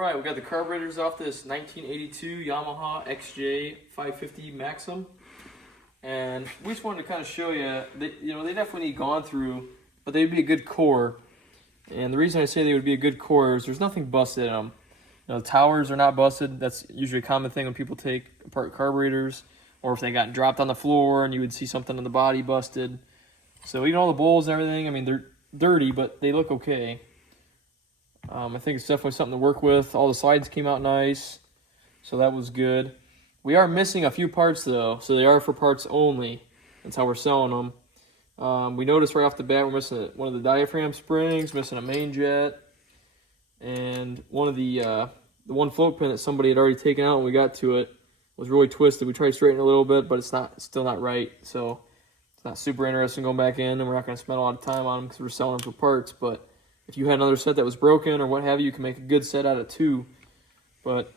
Alright, we got the carburetors off this 1982 Yamaha XJ550 Maxim. And we just wanted to kind of show you, they definitely need gone through, but they'd be a good core. And the reason I say they would be a good core is there's nothing busted in them. The towers are not busted. That's usually a common thing when people take apart carburetors, or if they got dropped on the floor and you would see something in the body busted. So even all the bowls and everything, I mean, they're dirty, but they look okay. I think it's definitely something to work with. All the slides came out nice, so that was good. We are missing a few parts though, so they are for parts only. That's how we're selling them. We noticed right off the bat we're missing one of the diaphragm springs, missing a main jet, and one of the one float pin that somebody had already taken out when we got to it was really twisted. We tried to straighten it a little bit, but it's still not right. So it's not super interesting going back in, and we're not going to spend a lot of time on them because we're selling them for parts. But if you had another set that was broken or what have you, you can make a good set out of two. But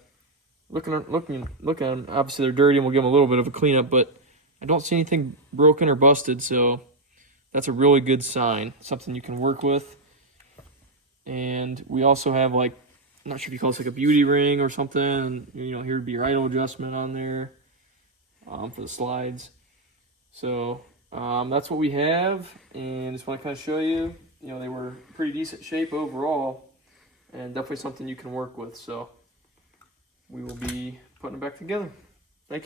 looking at them, obviously they're dirty, and we'll give them a little bit of a cleanup. But I don't see anything broken or busted, so that's a really good sign. Something you can work with. And we also have, like, I'm not sure if you call this like a beauty ring or something. And, here would be your idle adjustment on there for the slides. So that's what we have, and just want to kind of show you. They were pretty decent shape overall, and definitely something you can work with. So we will be putting them back together.